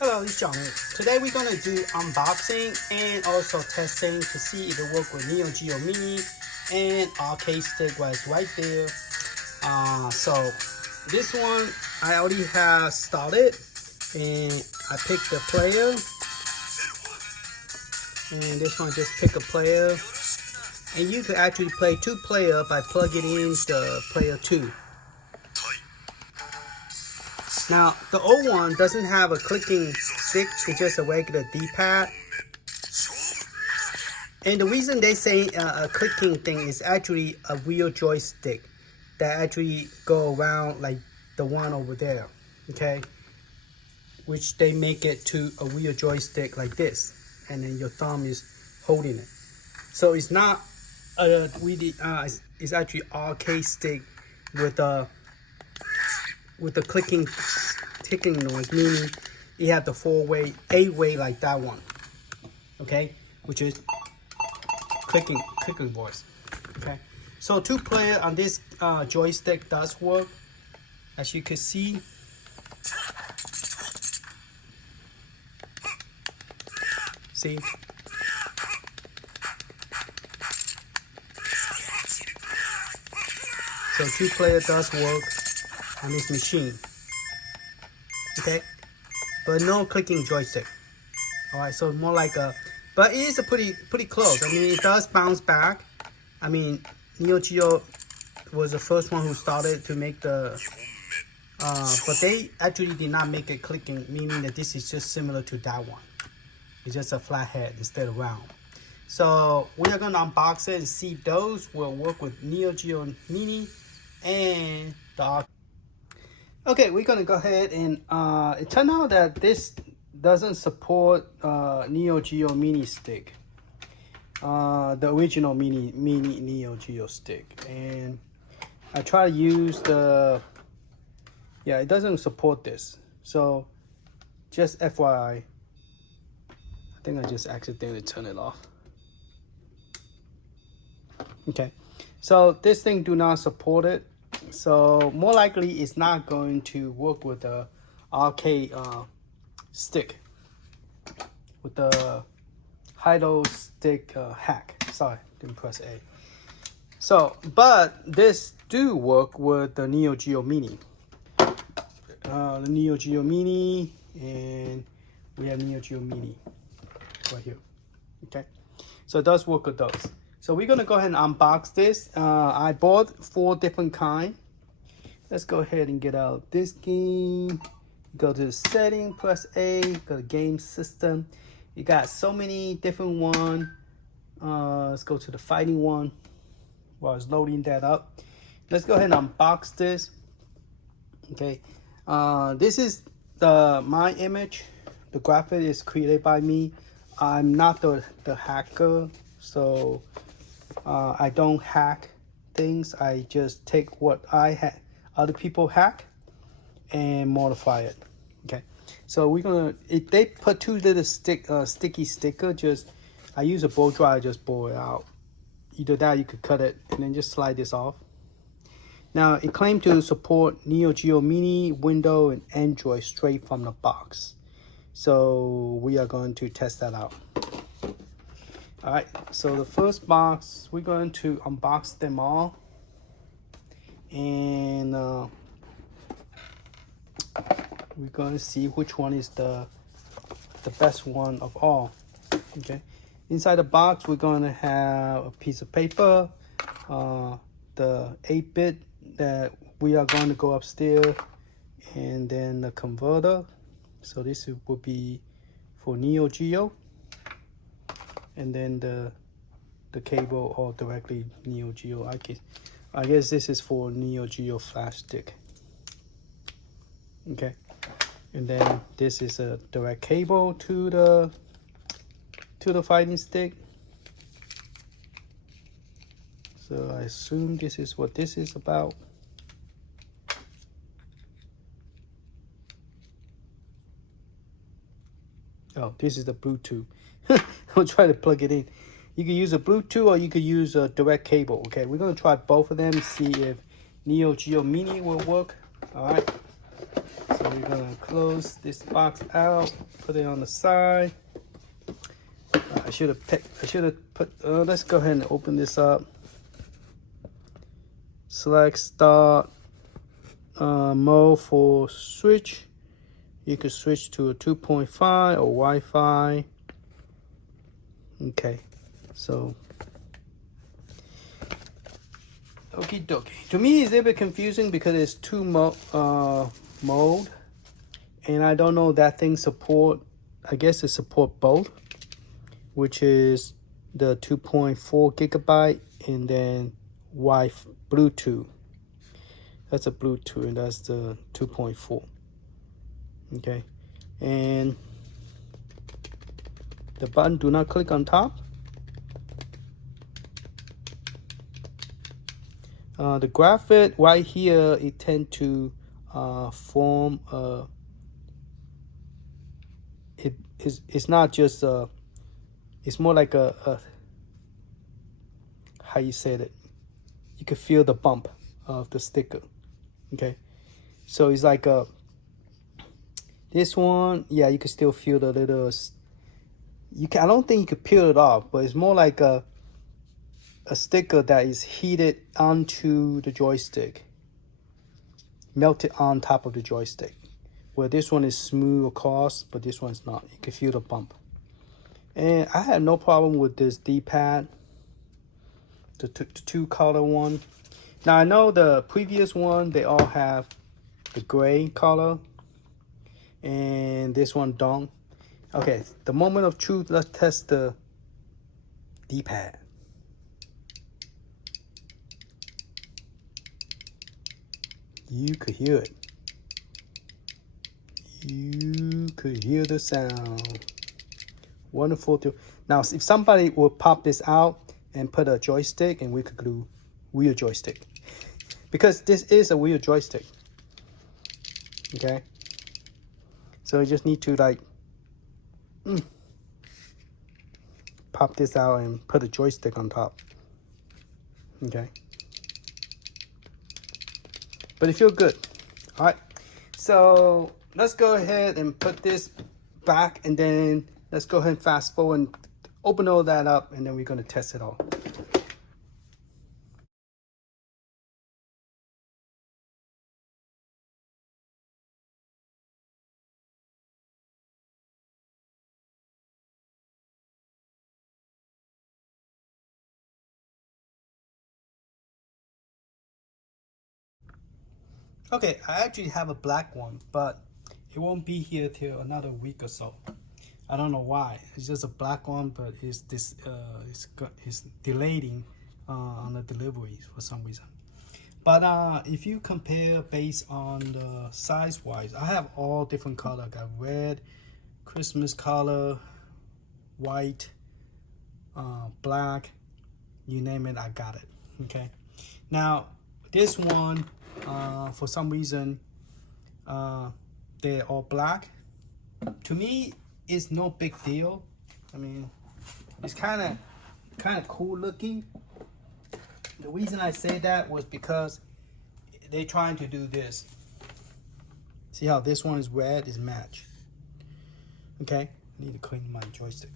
Hello, it's Johnny. Today we're gonna do unboxing and also testing to see if it works with Neo Geo Mini and arcade stick was right there. So this one I already have started and I picked the player, and this one just pick a player, and you could actually play two player by plugging in the player 2. Now, the old one doesn't have a clicking stick, it's just a regular D-pad. And the reason they say a clicking thing is actually a real joystick that actually go around like the one over there, okay? Which they make it to a real joystick like this, and then your thumb is holding it. So it's not a really, it's actually arcade stick with a clicking noise, meaning you have the 4-way, 8-way like that one, okay, which is clicking voice, okay. So 2-player on this joystick does work, as you can see. See? So 2-player does work on this machine, okay, but no clicking joystick. All right, so more like a, but it is a pretty close. I mean, it does bounce back. I mean, Neo Geo was the first one who started to make the, but they actually did not make it clicking, meaning that this is just similar to that one. It's just a flat head instead of round. So we are gonna unbox it and see if those will work with Neo Geo Mini and the. Okay, we're gonna go ahead and it turned out that this doesn't support Neo Geo Mini stick, the original mini Neo Geo stick, and I try to use the, yeah, it doesn't support this. So just FYI, I think I just accidentally turned it off. Okay, so this thing do not support it. So more likely it's not going to work with the arcade stick, with the Hydro stick hack. Sorry, didn't press A. So, but this do work with the Neo Geo Mini. The Neo Geo Mini, and we have Neo Geo Mini right here. Okay, so it does work with those. So we're gonna go ahead and unbox this. I bought 4 different kinds. Let's go ahead and get out this game. Go to the setting, press A, go to game system. You got so many different ones. Let's go to the fighting one while it's loading that up. Let's go ahead and unbox this. Okay, this is my image. The graphic is created by me. I'm not the hacker, so I don't hack things. I just take what other people hack and modify it. Okay, so we're gonna, if they put 2 little sticky sticker, just I use a bow dryer, just blow it out. Either that, you could cut it and then just slide this off. Now it claimed to support Neo Geo Mini, Windows, and Android straight from the box. So we are going to test that out. All right, so the first box, we're going to unbox them all, and we're going to see which one is the best one of all. Okay, inside the box we're going to have a piece of paper, the 8-bit that we are going to go upstairs, and then the converter. So this will be for Neo Geo, and then the cable or directly Neo Geo. I guess this is for Neo Geo flash stick. Okay, and then this is a direct cable to the fighting stick. So I assume this is what this is about. Oh, this is the Bluetooth. I'll try to plug it in. You can use a Bluetooth or you could use a direct cable. Okay, we're gonna try both of them, see if Neo Geo Mini will work. All right. So we're gonna close this box out, put it on the side. I should have put, let's go ahead and open this up. Select start mode for switch. You could switch to a 2.5 or Wi-Fi. Okay, so okie dokie. To me, it's a little bit confusing because it's two mode, and I don't know that thing support. I guess it support both, which is the 2.4 gigabyte and then Wi-Fi Bluetooth. That's a Bluetooth, and that's the 2.4. Okay, and the button do not click on top. The graphic right here, it tend to form it's not just it's more like a how you said it, you could feel the bump of the sticker. Okay, so it's like this one, yeah, you can still feel the little, I don't think you could peel it off, but it's more like a sticker that is heated onto the joystick, melted on top of the joystick, where this one is smooth across, but this one's not. You can feel the bump. And I had no problem with this D-pad, the two color one. Now I know the previous one, they all have the gray color, and this one don't. Okay, the moment of truth, let's test the D-pad. You could hear it. You could hear the sound. Wonderful too. Now, if somebody would pop this out and put a joystick, and we could glue wheel joystick, because this is a wheel joystick. Okay, so you just need to like pop this out and put a joystick on top. Okay, but it feels good. All right, so let's go ahead and put this back, and then let's go ahead and fast forward and open all that up, and then we're going to test it all. Okay, I actually have a black one, but it won't be here till another week or so. I don't know why. It's just a black one, but it's delaying on the deliveries for some reason. But if you compare based on the size wise, I have all different color. I got red, Christmas color, white, black, you name it, I got it. Okay, now this one, for some reason, they're all black. To me, it's no big deal. I mean, it's kind of cool looking. The reason I say that was because they're trying to do this. See how this one is red, is match. Okay, I need to clean my joystick.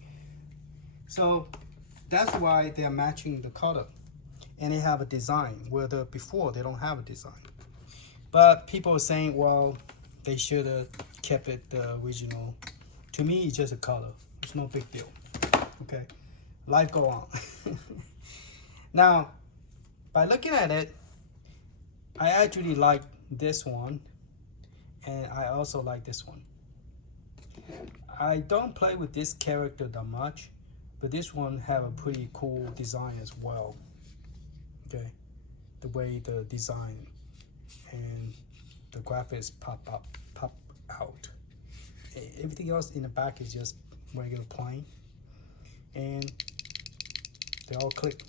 So that's why they're matching the color, and they have a design, where before they don't have a design. But people are saying, well, they should have kept it the original. To me, it's just a color. It's no big deal. Okay, life go on. Now, by looking at it, I actually like this one, and I also like this one. I don't play with this character that much, but this one have a pretty cool design as well. Okay, the way the design and the graphics pop out. Everything else in the back is just regular plain, and they all click.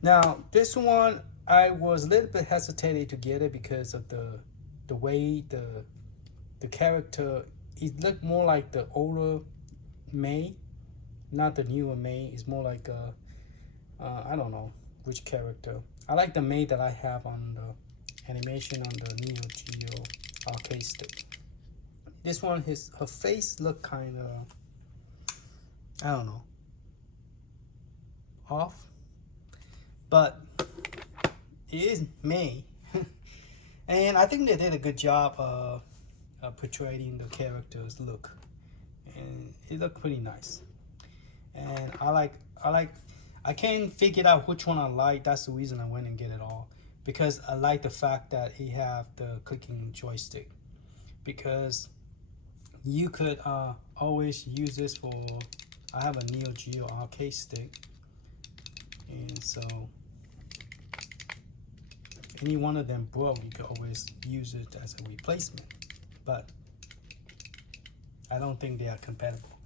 Now this one, I was a little bit hesitated to get it because of the way the character, it looked more like the older May not the newer May. It's more like a, I don't know which character. I like the May that I have on the animation on the Neo Geo arcade stick. This one, her face look kind of, I don't know, off, but it is May, and I think they did a good job portraying the character's look, and it looked pretty nice. And I can't figure out which one I like. That's the reason I went and get it all, because I like the fact that it have the clicking joystick, because you could always use this for, I have a Neo Geo arcade stick, and so any one of them broke, you could always use it as a replacement, but I don't think they are compatible.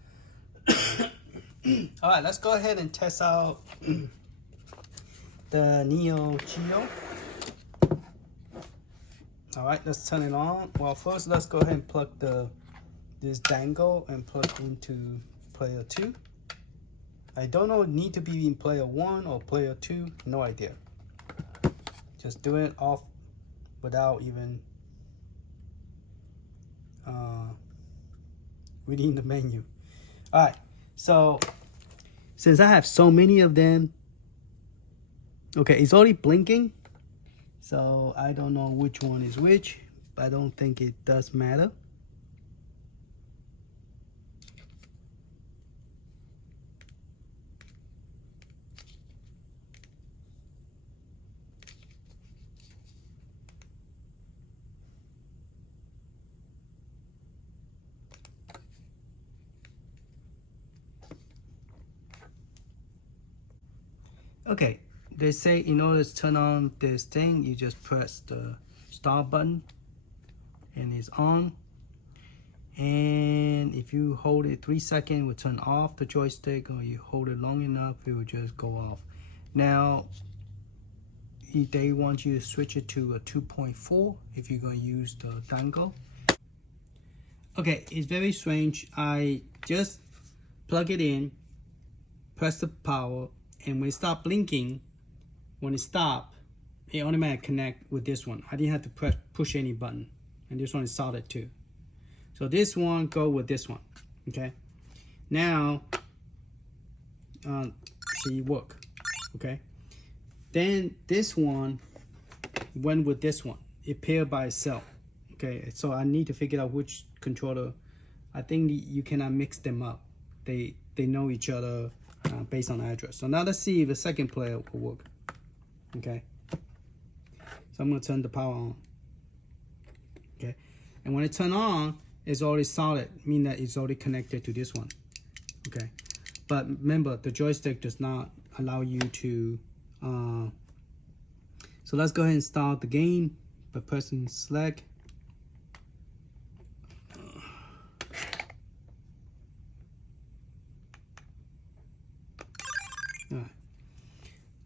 All right, let's go ahead and test out the Neo Geo. All right, let's turn it on. Well, first let's go ahead and plug this dangle and plug into player 2. I don't know, need to be in player 1 or player 2, no idea. Just do it off without even reading the menu. All right, so since I have so many of them, okay, it's already blinking, so I don't know which one is which, but I don't think it does matter. Okay, they say in order to turn on this thing, you just press the start button and it's on. And if you hold it 3 seconds, it will turn off the joystick, or you hold it long enough, it will just go off. Now, they want you to switch it to a 2.4 if you're going to use the dangle. Okay, it's very strange. I just plug it in, press the power, and when it stopped blinking, when it stopped, it automatically connect with this one. I didn't have to push any button, and this one is solid too. So this one go with this one. Okay, now see, work. Okay, then this one went with this one. It paired by itself. Okay, so I need to figure out which controller. I think you cannot mix them up. They know each other based on address. So now let's see if the second player will work. Okay, so I'm gonna turn the power on. Okay, and when it turn on, it's already solid, meaning that it's already connected to this one. Okay, but remember, the joystick does not allow you to. So let's go ahead and start the game by pressing select.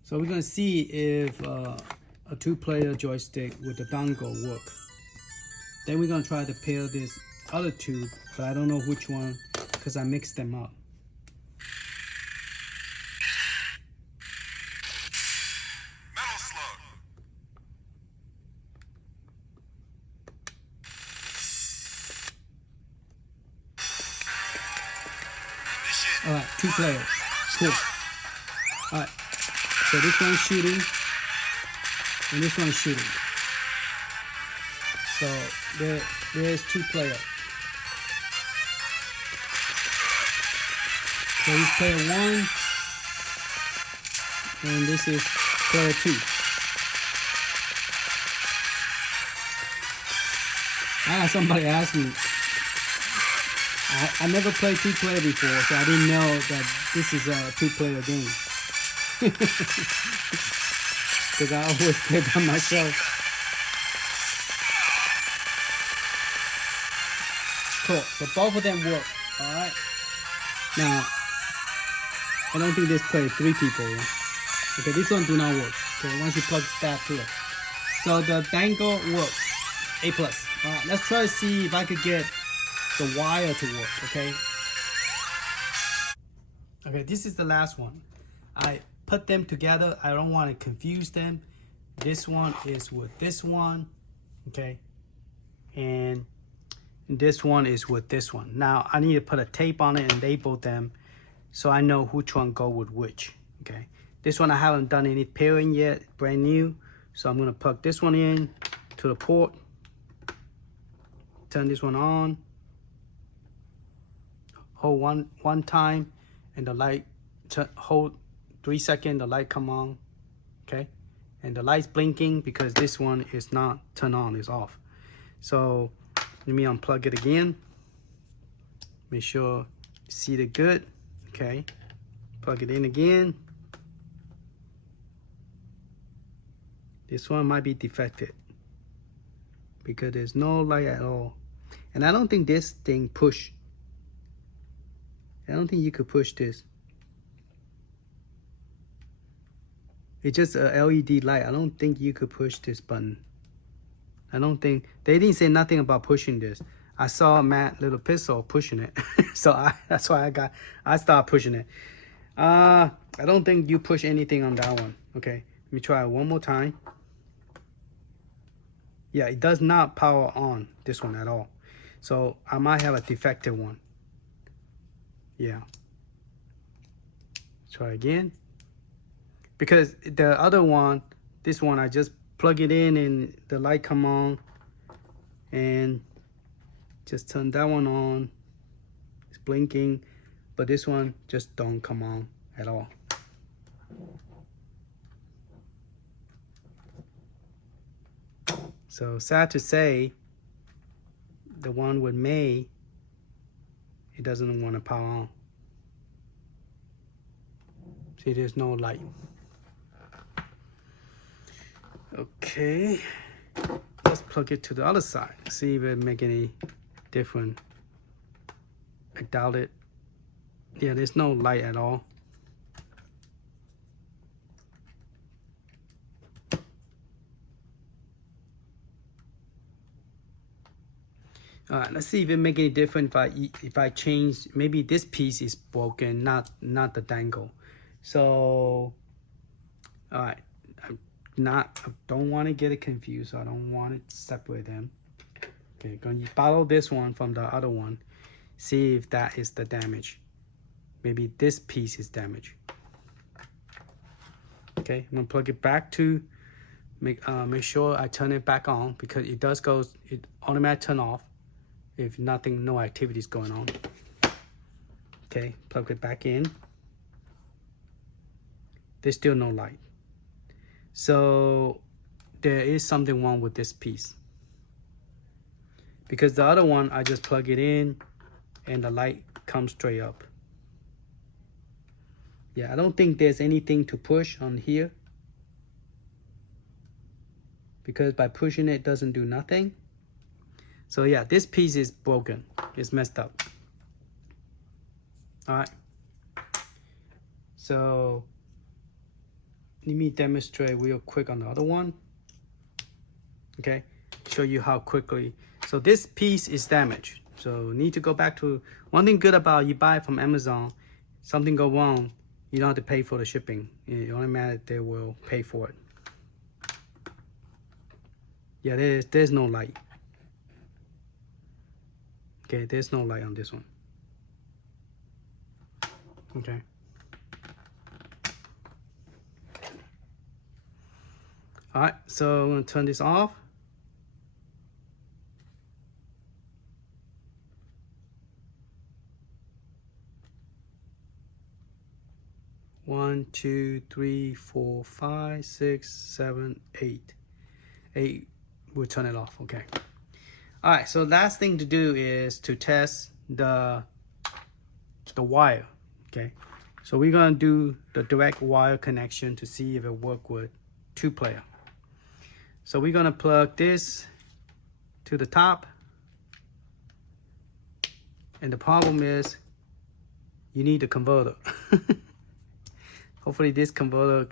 So we're gonna see if a 2-player joystick with the dongle work. Then we're gonna try to pair this other two, but I don't know which one because I mixed them up. All right, 2 players, cool. All right, so this one's shooting, and this one's shooting. So there's 2 players. So he's player 1, and this is player 2. Somebody asked me. I never played 2-player before, so I didn't know that this is a 2-player game. Because I always play by myself. Cool, so both of them work, alright? Now, I don't think this plays 3 people. Yeah? Okay, this one do not work. Okay, once you plug that to it. So the dangle works, A+. Alright, let's try to see if I could get the wire to work, okay? Okay, this is the last one. I put them together. I don't want to confuse them. This one is with this one, okay? And this one is with this one. Now, I need to put a tape on it and label them so I know which one go with which, okay? This one I haven't done any pairing yet, brand new. So I'm gonna plug this one in to the port, turn this one on, hold one time, and the light, hold 3 seconds, the light come on, okay? And the light's blinking because this one is not turned on, it's off. So let me unplug it again. Make sure you see it good, okay? Plug it in again. This one might be defective because there's no light at all. And I don't think this thing push. I don't think you could push this. It's just a LED light. I don't think you could push this button. I don't think, they didn't say nothing about pushing this. I saw Matt Little Pistol pushing it. So that's why I started pushing it. I don't think you push anything on that one. Okay, let me try it one more time. Yeah, it does not power on this one at all. So I might have a defective one. Yeah. Try again. Because the other one, this one, I just plug it in and the light come on. And just turn that one on. It's blinking. But this one just don't come on at all. So sad to say, the one with May, it doesn't want to power on. See, there's no light. Okay, let's plug it to the other side. See if it make any difference. I doubt it. Yeah, there's no light at all. All right, let's see if it make any difference if I change. Maybe this piece is broken, not the dangle. So, all right, I don't want to get it confused. So I don't want to separate them. Okay, gonna follow this one from the other one. See if that is the damage. Maybe this piece is damaged. Okay, I'm gonna plug it back to make sure I turn it back on because it does go. It automatically turn off if no activity is going on. Okay, plug it back in. There's still no light. So there is something wrong with this piece. Because the other one, I just plug it in and the light comes straight up. Yeah, I don't think there's anything to push on here. Because by pushing it doesn't do nothing. So yeah, this piece is broken. It's messed up. All right. So let me demonstrate real quick on the other one. Okay, show you how quickly. So this piece is damaged. So need to go back to, one thing good about you buy it from Amazon, something go wrong, you don't have to pay for the shipping. It only matters they will pay for it. Yeah, there's no light. Okay, there's no light on this one. Okay. All right, so I'm gonna turn this off. One, two, three, four, five, 6, 7, 8. 8, we'll turn it off, okay. All right, so last thing to do is to test the wire, okay. So we're gonna do the direct wire connection to see if it works with 2-player. So we're gonna plug this to the top. And the problem is you need the converter. Hopefully this converter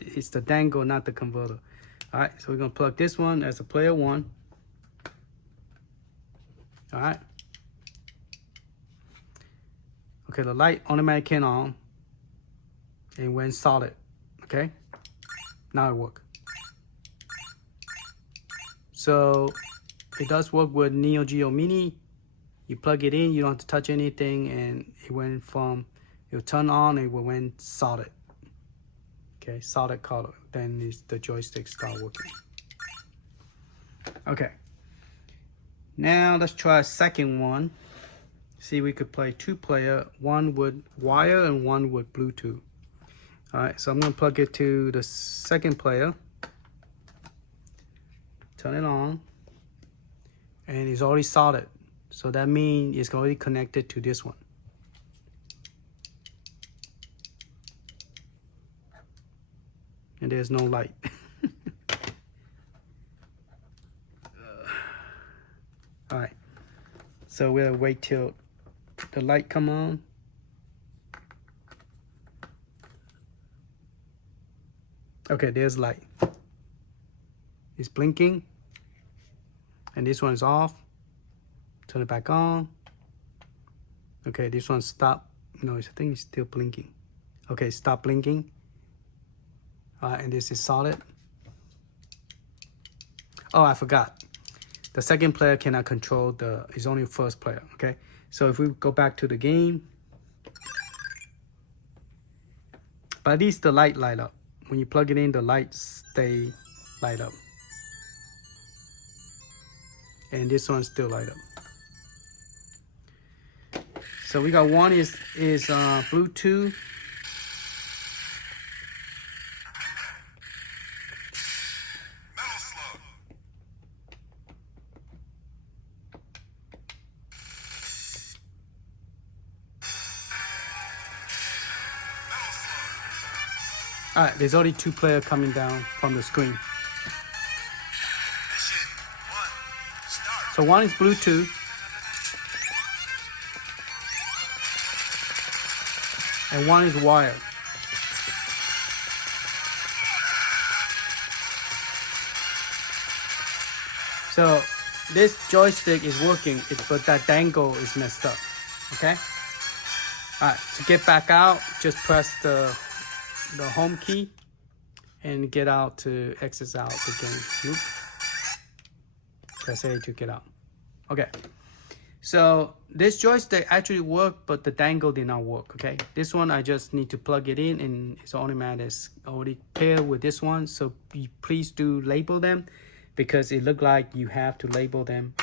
is the dangle, not the converter. All right, so we're gonna plug this one as a player 1. All right. Okay, the light automatically came on and went solid. Okay, now it works. So it does work with Neo Geo Mini. You plug it in, you don't have to touch anything, and it went from, it will turn on, it will went solid. Okay, solid color. Then the joystick start working. Okay. Now let's try a second one. See, we could play 2-player, one with wire and one with Bluetooth. All right, so I'm gonna plug it to the second player. Turn it on, and it's already solid. So that means it's already connected to this one. And there's no light. All right, so we'll wait till the light come on. Okay, there's light. It's blinking. And this one is off. Turn it back on. Okay, this one stop. No, I think it's still blinking. Okay, stop blinking. And this is solid. Oh, I forgot. The second player cannot control the, it's only first player, okay? So if we go back to the game, but at least the light up. When you plug it in, the lights stay light up. And this one still light up. So we got one is Bluetooth. All right, there's already 2 players coming down from the screen. So one is Bluetooth. And one is wire. So this joystick is working, but that dangle is messed up, okay? All right, to get back out, just press the home key and get out to exit out the game. Loop. Press A to get out. Okay. So this joystick actually worked, but the dangle did not work, okay? This one, I just need to plug it in and it's automatic, already paired with this one. So please do label them because it looked like you have to label them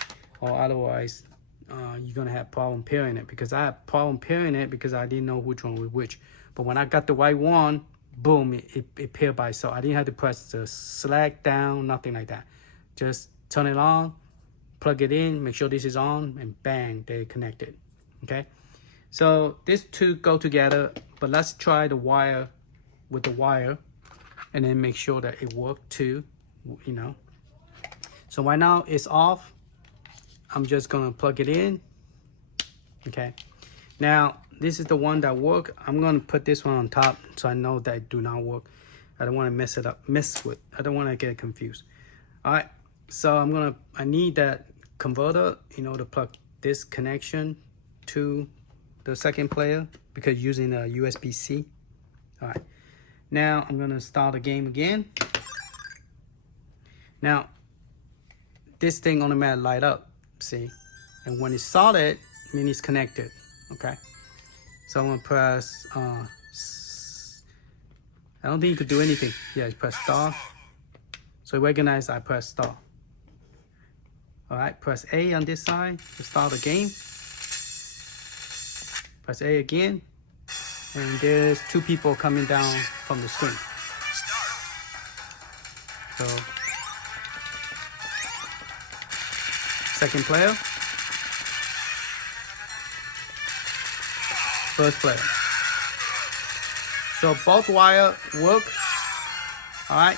or otherwise you're gonna have problem pairing it, because I have problem pairing it because I didn't know which one was which. But when I got the right one, boom, it paired by itself. I didn't have to press the select down, nothing like that. Just turn it on, plug it in, make sure this is on, and bang, they're connected, okay? So these two go together, but let's try the wire with the wire and then make sure that it worked too, you know? So right now it's off. I'm just gonna plug it in, okay? Now, this is the one that worked. I'm gonna put this one on top so I know that it do not work. I don't wanna mess it up, I don't wanna get confused. All right, so I need that converter in order to plug this connection to the second player because using a USB-C. All right, now I'm gonna start the game again. Now, this thing automatically light up, see? And when it's solid, I mean it's connected, okay? So I'm gonna press, I don't think you could do anything. Yeah, you press star. So recognize I press star. All right, press A on this side to start the game. Press A again. And there's 2 people coming down from the screen. So, second player. First player. So both wire work. All right.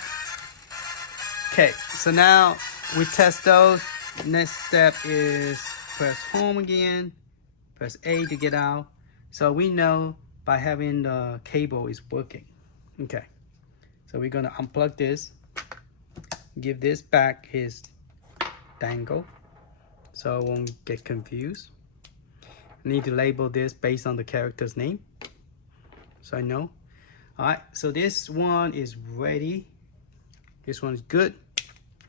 Okay, so now we test those. Next step is press home again, press A to get out. So we know by having the cable is working. Okay, so we're gonna unplug this, give this back his dangle so I won't get confused. I need to label this based on the character's name, so I know. All right, so this one is ready. This one is good.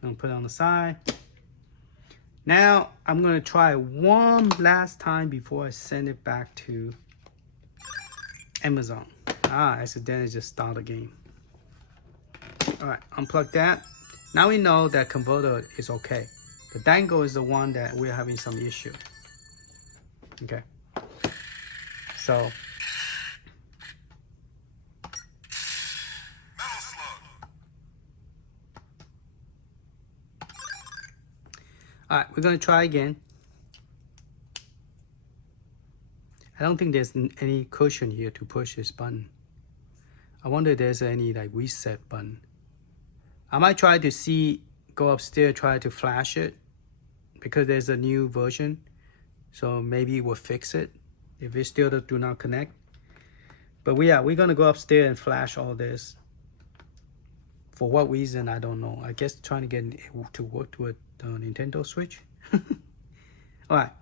I'm gonna put it on the side. Now I'm gonna try one last time before I send it back to Amazon. I accidentally just start the game. All right, unplug that. Now we know that converter is okay. The dangle is the one that we're having some issue. Okay, so all right, we're gonna try again. I don't think there's any cushion here to push this button. I wonder if there's any like reset button. I might try to see, go upstairs, try to flash it because there's a new version. So maybe it will fix it if it still do not connect. But we're gonna go upstairs and flash all this. For what reason, I don't know. I guess trying to get it to work with the Nintendo Switch. All right,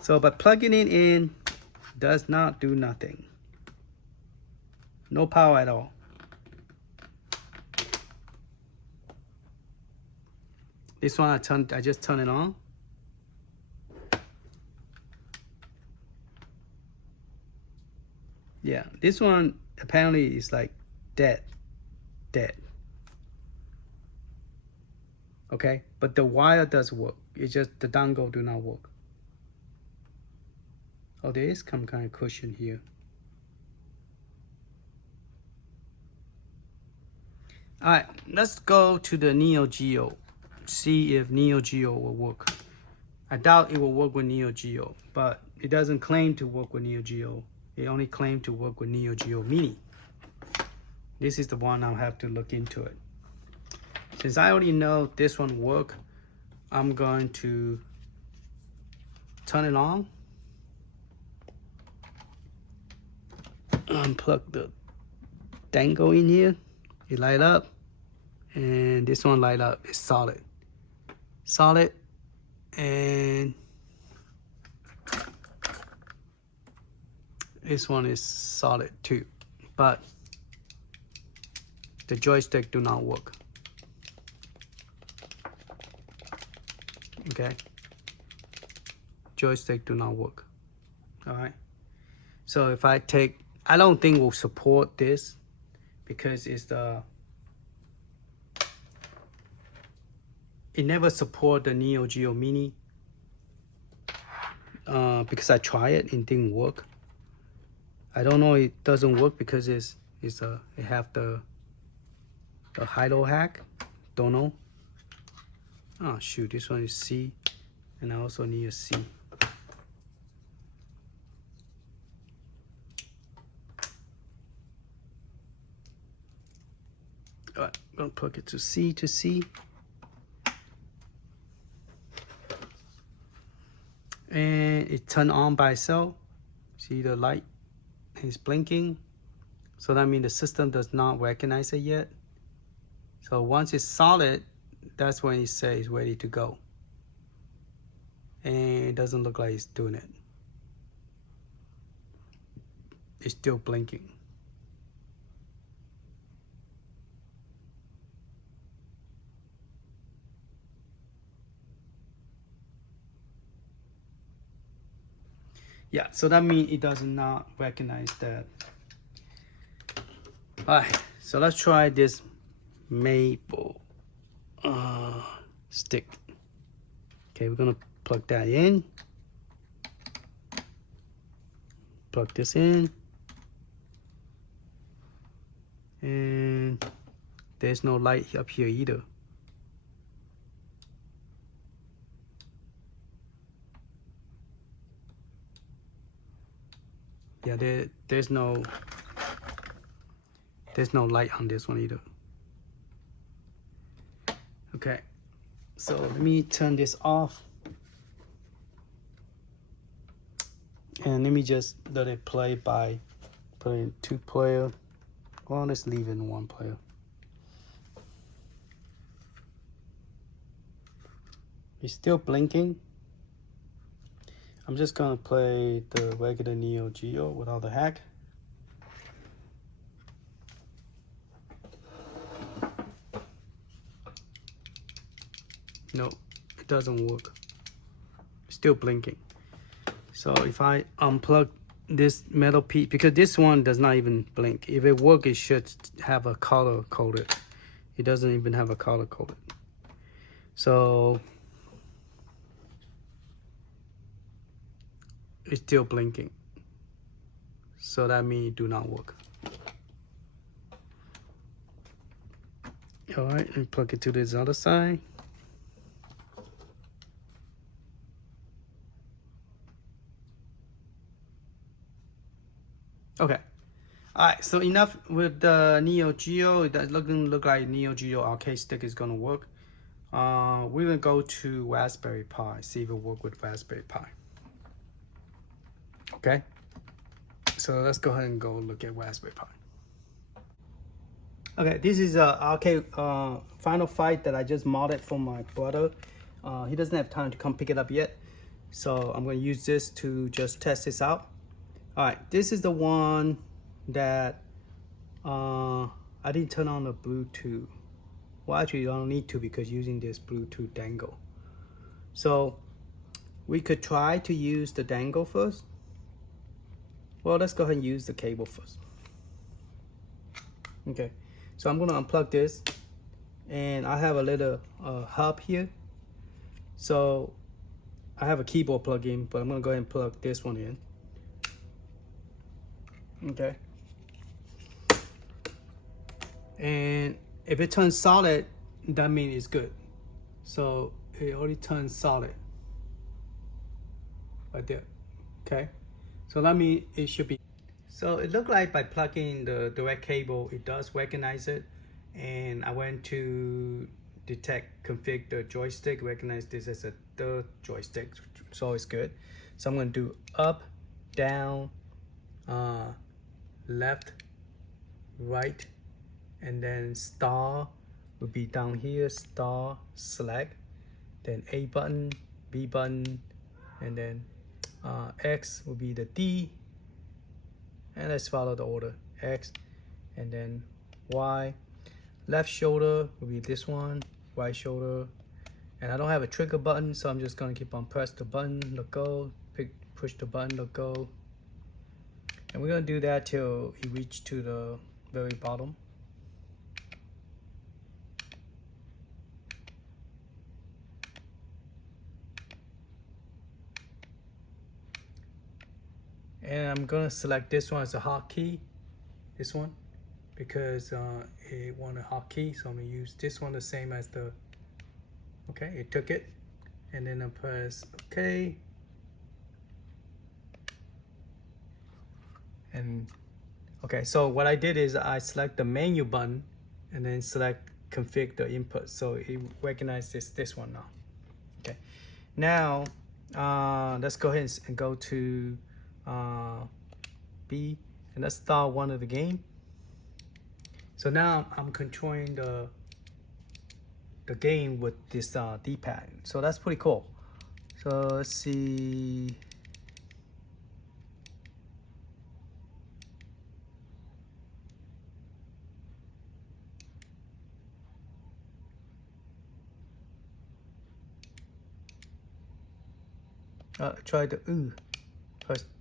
so but plugging it in does not do nothing. No power at all. This one I just turn it on. Yeah, this one apparently is like dead. Okay, but the wire does work. It's just the dongle do not work. Oh, there is some kind of cushion here. All right, let's go to the Neo Geo. See if Neo Geo will work. I doubt it will work with Neo Geo, but it doesn't claim to work with Neo Geo. It only claims to work with Neo Geo Mini. This is the one I'll have to look into it. Since I already know this one work, I'm going to turn it on. Unplug the dangle in here. It light up. And this one light up. It's solid. Solid. And this one is solid too. But the joystick do not work. Okay, joystick do not work. All right, so if I take, I don't think we'll support this because it's it never support the Neo Geo Mini because I tried it and it didn't work. I don't know, it doesn't work because it have the hilo hack. Don't know. Oh shoot, this one is C, and I also need a C. All right, I'm gonna plug it to C. And it turned on by itself. See the light is blinking. So that means the system does not recognize it yet. So once it's solid, that's when it says it's ready to go. And it doesn't look like it's doing it. It's still blinking. Yeah, so that means it does not recognize that. All right, so let's try this maple stick. Okay, we're gonna plug that in. Plug this in. And there's no light up here either. Yeah, there's no light on this one either. Okay, so let me turn this off. And let me just let it play by putting 2 player. Well, let's leave it in 1 player. It's still blinking. I'm just gonna play the regular Neo Geo without the hack. No, it doesn't work. It's still blinking. So if I unplug this metal piece, because this one does not even blink. If it works, it should have a color coded. It doesn't even have a color coded. So it's still blinking. So that means it do not work. All right, and plug it to this other side. Okay. All right, so enough with the Neo Geo. It does look like Neo Geo arcade stick is gonna work. We're gonna go to Raspberry Pi, see if it works with Raspberry Pi. Okay, so let's go ahead and go look at Raspberry Pi. Okay, this is a arcade Final Fight that I just modded for my brother. He doesn't have time to come pick it up yet, so I'm gonna use this to just test this out. All right, this is the one that I didn't turn on the Bluetooth. Well, actually, you don't need to because using this Bluetooth dangle. So we could try to use the dangle first. Well, let's go ahead and use the cable first. Okay, so I'm gonna unplug this, and I have a little hub here. So I have a keyboard plug-in, but I'm gonna go ahead and plug this one in. Okay. And if it turns solid, that means it's good. So it already turns solid right there. Okay. So that means it should be. So it looked like by plugging the direct cable, it does recognize it. And I went to detect, config the joystick, recognize this as a third joystick. So it's good. So I'm going to do up, down, left, right, and then star will be down here, star, select, then A button, B button, and then X will be the D, and let's follow the order, X, and then Y. Left shoulder will be this one, right shoulder, and I don't have a trigger button, so I'm just gonna keep on press the button, let go, push the button, let go. And we're gonna do that till you reach to the very bottom. And I'm gonna select this one as a hotkey, this one, because it want a hotkey, so I'm gonna use this one the same as the, okay, it took it, and then I press okay. And okay, so what I did is I select the menu button and then select config the input, so it recognizes this one now. Okay, now let's go ahead and go to B, and let's start one of the game. So now I'm controlling the game with this D-pad, so that's pretty cool. So let's see.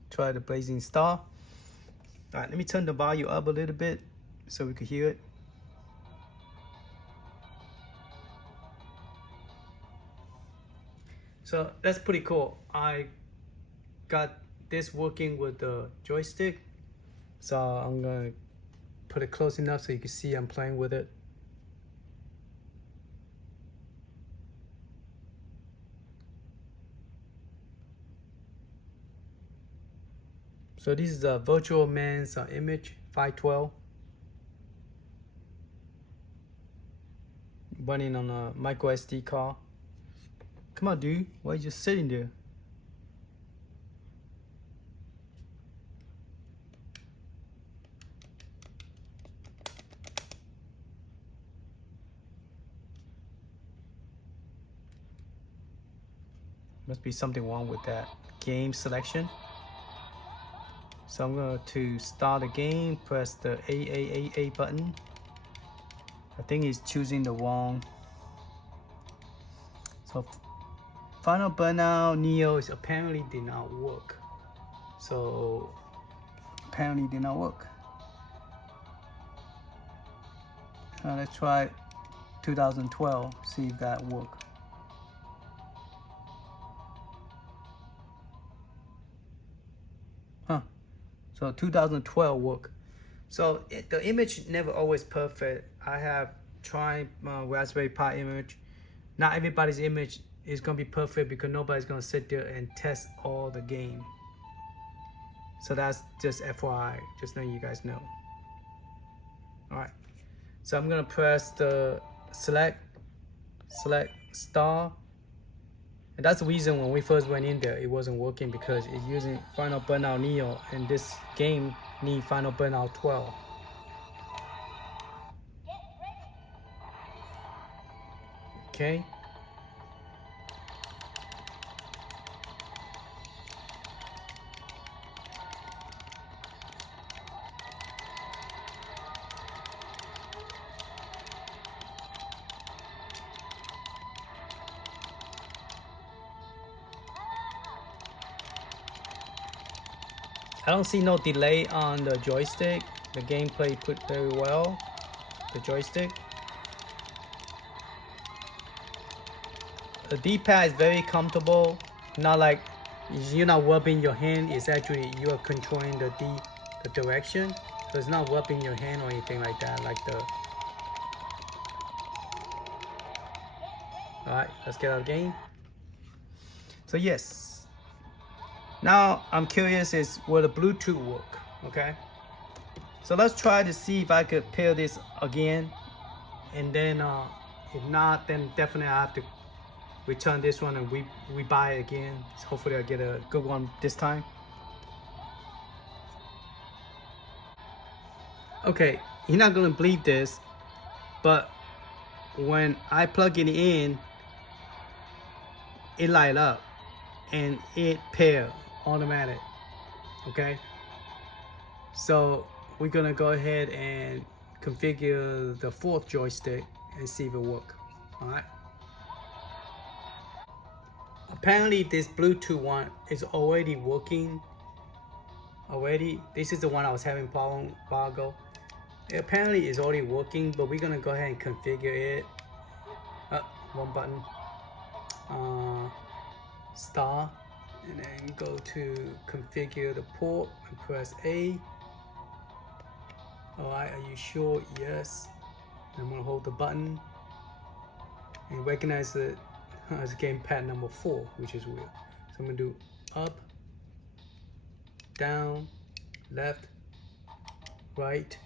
Try the blazing star. All right, let me turn the volume up a little bit so we could hear it. So that's pretty cool. I got this working with the joystick, so I'm gonna put it close enough so you can see I'm playing with it. So this is a Virtual Man's image, 512, running on a micro SD card. Come on, dude, why are you just sitting there? Must be something wrong with that game selection. So I'm going to start the game, press the A button. I think it's choosing the wrong. So Final Burnout Neo is apparently did not work. So apparently did not work. Let's try 2012, see if that works. So 2012 work. So the image never always perfect. I have tried Raspberry Pi image. Not everybody's image is gonna be perfect because nobody's gonna sit there and test all the game. So that's just FYI, just letting you guys know. All right. So I'm gonna press the select star. And that's the reason when we first went in there, it wasn't working because it's using Final Burnout Neo, and this game need Final Burnout 12. Okay. I don't see no delay on the joystick. The gameplay put very well. The joystick. The D-pad is very comfortable. Not like you're not rubbing your hand. It's actually you are controlling the direction. So it's not rubbing your hand or anything like that. Like the. All right, let's get out of the game. So yes. Now I'm curious is will the Bluetooth work, okay? So let's try to see if I could pair this again. And then if not, then definitely I have to return this one and we buy it again. So hopefully I'll get a good one this time. Okay, you're not gonna believe this, but when I plug it in, it light up and it pair automatic. Okay, so we're gonna go ahead and configure the fourth joystick and see if it works. All right, apparently this Bluetooth one is already working already. This is the one I was having problem a while ago. It apparently is already working, but we're gonna go ahead and configure it. One button, star, and then go to configure the port and press A. All right, are you sure? Yes. I'm gonna hold the button and recognize it as gamepad number 4, which is weird. So I'm gonna do up, down, left, right,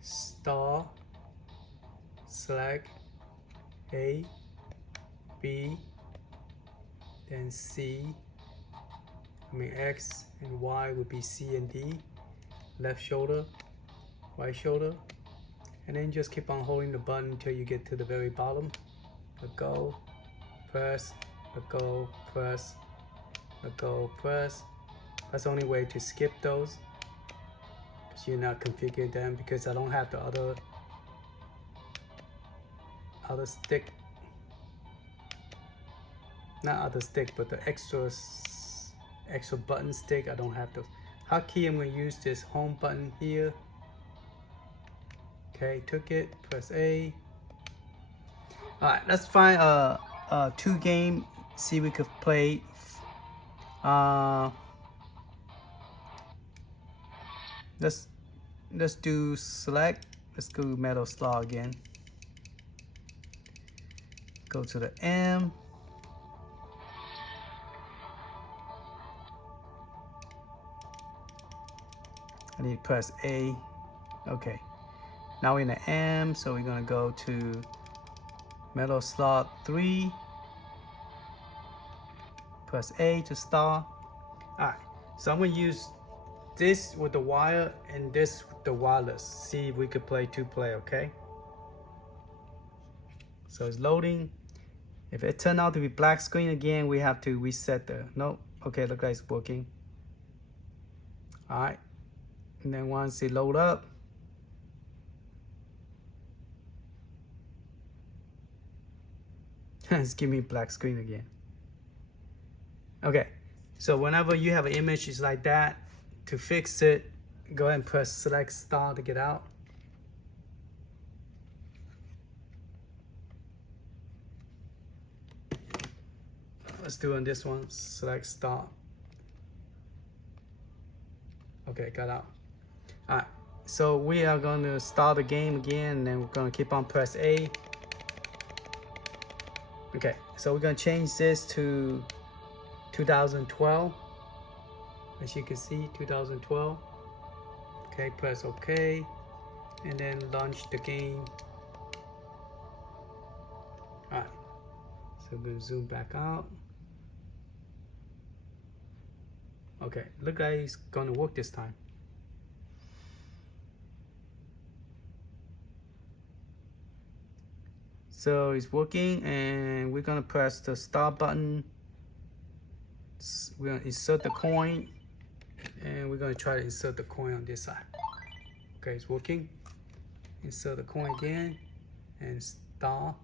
star, select, A, B, then C, X and Y would be C and D, left shoulder, right shoulder, and then just keep on holding the button until you get to the very bottom. Let go, press, let go, press, let go, press. That's the only way to skip those, because you're not configured them, because I don't have the other stick, not other stick, but the extra button stick. I don't have those. Hotkey, I'm going to use this home button here. Okay, took it, press A. All right, let's find a 2 game, see if we could play. Let's do select. Let's go Metal Slug again. Go to the M. I need to press A. Okay. Now we're in the M, so we're gonna go to Metal Slug 3. Press A to start. Alright, so I'm gonna use this with the wire and this with the wireless. See if we could play 2-player, okay? So it's loading. If it turned out to be black screen again, we have to reset the, nope, Okay, look like it's working. All right, and then once it load up, it's giving me black screen again. Okay, so whenever you have an image is like that, to fix it, go ahead and press select star to get out. Let's do on this one, select star. Okay, got out. All right, so we are going to start the game again, and then we're going to keep on press A. Okay, so we're going to change this to 2012. As you can see, 2012. Okay, press OK, and then launch the game. All right, so we're going to zoom back out. Okay, look like it's gonna work this time. So it's working, and we're gonna press the start button. We're gonna insert the coin, and we're gonna try to insert the coin on this side. Okay, it's working. Insert the coin again, and star.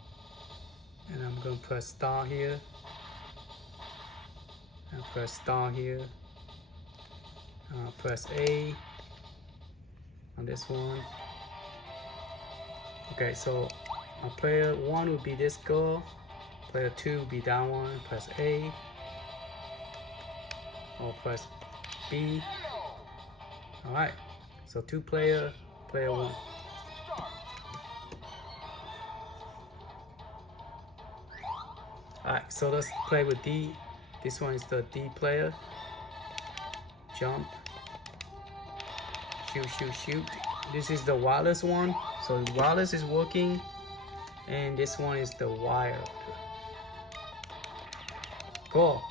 And I'm gonna press star here, and press star here. Press A on this one. Okay, so player 1 would be this girl, player 2 would be that one. Press A or press B. Alright, so 2 player, player 1. Alright, so let's play with D. This one is the D player. Jump, shoot, shoot, shoot. This is the wireless one, so the wireless is working, and this one is the wired. Cool.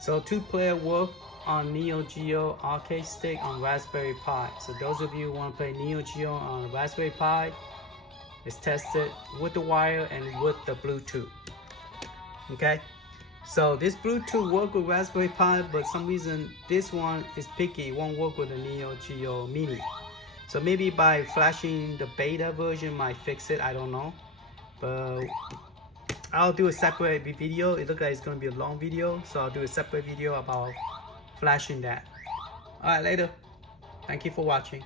So 2-player work on Neo Geo arcade stick on Raspberry Pi. So those of you who want to play Neo Geo on Raspberry Pi, it's tested with the wire and with the Bluetooth. Okay. So this Bluetooth works with Raspberry Pi, but some reason this one is picky. It won't work with the Neo Geo Mini. So maybe by flashing the beta version might fix it. I don't know. But I'll do a separate video. It looks like it's going to be a long video. So I'll do a separate video about flashing that. Alright, later. Thank you for watching.